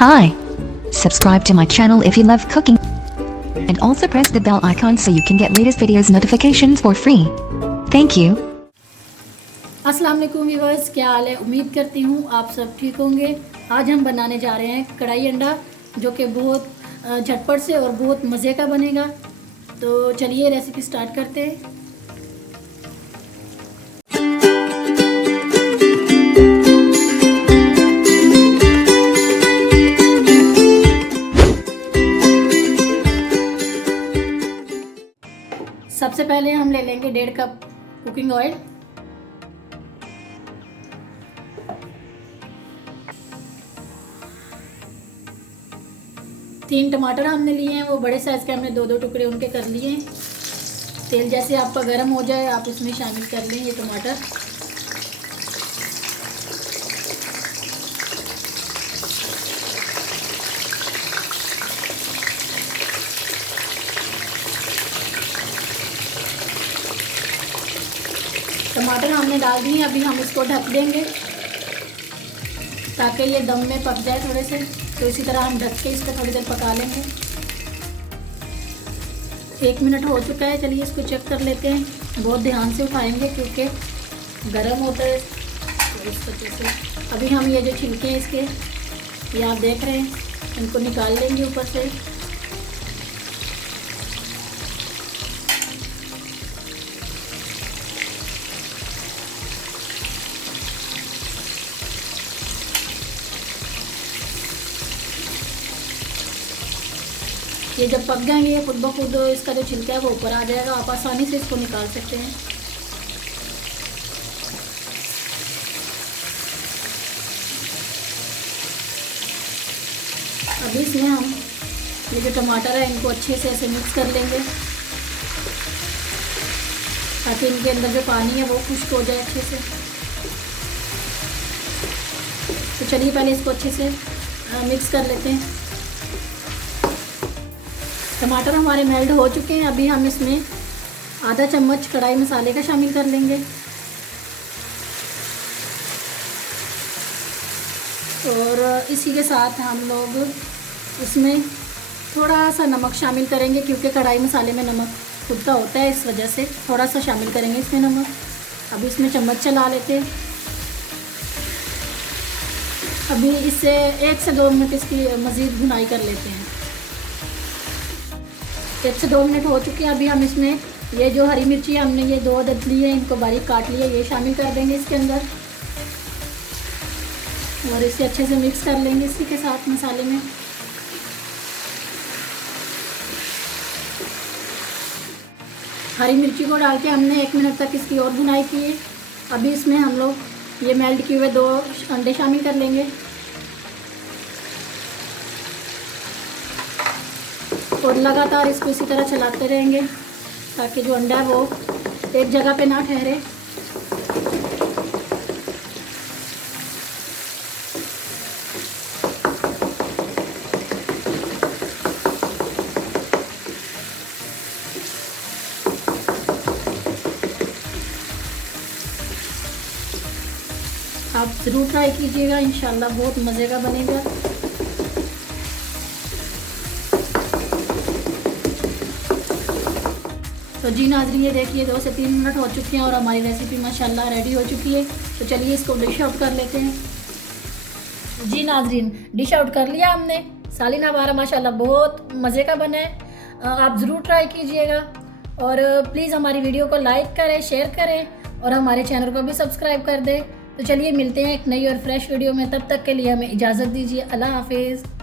Hi. Subscribe to my channel if you love cooking. And also press the bell icon so you can get latest videos notifications for free. Thank you. अस्सलाम वालेकुम viewers, क्या हाल है। उम्मीद करती हूँ आप सब ठीक होंगे। आज हम बनाने जा रहे हैं कढ़ाई अंडा, जो कि बहुत झटपट से और बहुत मज़े का बनेगा। तो चलिए रेसिपी स्टार्ट करते हैं। सबसे पहले हम ले लेंगे 1.5 कप कुकिंग ऑयल। तीन टमाटर हमने लिए हैं, वो बड़े साइज़ के हमने 2-2 टुकड़े उनके कर लिए हैं। तेल जैसे आपका गर्म हो जाए आप इसमें शामिल कर लें ये टमाटर। टमाटर हमने डाल दिए, अभी हम इसको ढक देंगे ताकि ये दम में पक जाए थोड़े से। तो इसी तरह हम ढक के इसको थोड़ी देर पका लेंगे। 1 मिनट हो चुका है, चलिए इसको चेक कर लेते हैं। बहुत ध्यान से उठाएंगे क्योंकि गर्म होता है तो इस वजह से। अभी हम ये जो छिलके हैं इसके, ये आप देख रहे हैं, इनको निकाल लेंगे ऊपर से। ये जब पक जाएंगे खुद ब खुद इसका जो छिलका है वो ऊपर आ जाएगा, आप आसानी से इसको निकाल सकते हैं। अभी इसमें हम ये जो टमाटर है इनको अच्छे से ऐसे मिक्स कर लेंगे ताकि इनके अंदर जो पानी है वो खुश्क हो जाए अच्छे से। तो चलिए पहले इसको अच्छे से मिक्स कर लेते हैं। टमाटर हमारे मेल्ट हो चुके हैं। अभी हम इसमें आधा चम्मच कढ़ाई मसाले का शामिल कर लेंगे और इसी के साथ हम लोग इसमें थोड़ा सा नमक शामिल करेंगे क्योंकि कढ़ाई मसाले में नमक खुद का होता है, इस वजह से थोड़ा सा शामिल करेंगे इसमें नमक। अभी इसमें चम्मच चला लेते हैं। अभी इससे 1 से 2 मिनट इसकी मज़ीद भुनाई कर लेते हैं। 1 से 2 मिनट हो चुके हैं। अभी हम इसमें ये जो हरी मिर्ची हमने ये 2 अदद ली है, इनको बारीक काट लिया, ये शामिल कर देंगे इसके अंदर और इसे अच्छे से मिक्स कर लेंगे इसी के साथ मसाले में। हरी मिर्ची को डाल के हमने 1 मिनट तक इसकी और भुनाई की है। अभी इसमें हम लोग ये मेल्ट किए हुए 2 अंडे शामिल कर लेंगे और लगातार इसको इसी तरह चलाते रहेंगे ताकि जो अंडा है वो एक जगह पे ना ठहरे। आप ज़रूर ट्राई कीजिएगा, इंशाल्लाह बहुत मज़े का बनेगा। तो जी नाज़रीन, ये देखिए 2 से 3 मिनट हो चुके हैं और हमारी रेसिपी माशाल्लाह रेडी हो चुकी है। तो चलिए इसको डिश आउट कर लेते हैं। जी नाज़रीन, डिश आउट कर लिया हमने। सालिन हमारा माशाल्लाह बहुत मज़े का बना है। आप ज़रूर ट्राई कीजिएगा और प्लीज़ हमारी वीडियो को लाइक करें, शेयर करें और हमारे चैनल को भी सब्सक्राइब कर दें। तो चलिए मिलते हैं एक नई और फ्रेश वीडियो में। तब तक के लिए हमें इजाज़त दीजिए। अल्लाह हाफिज़।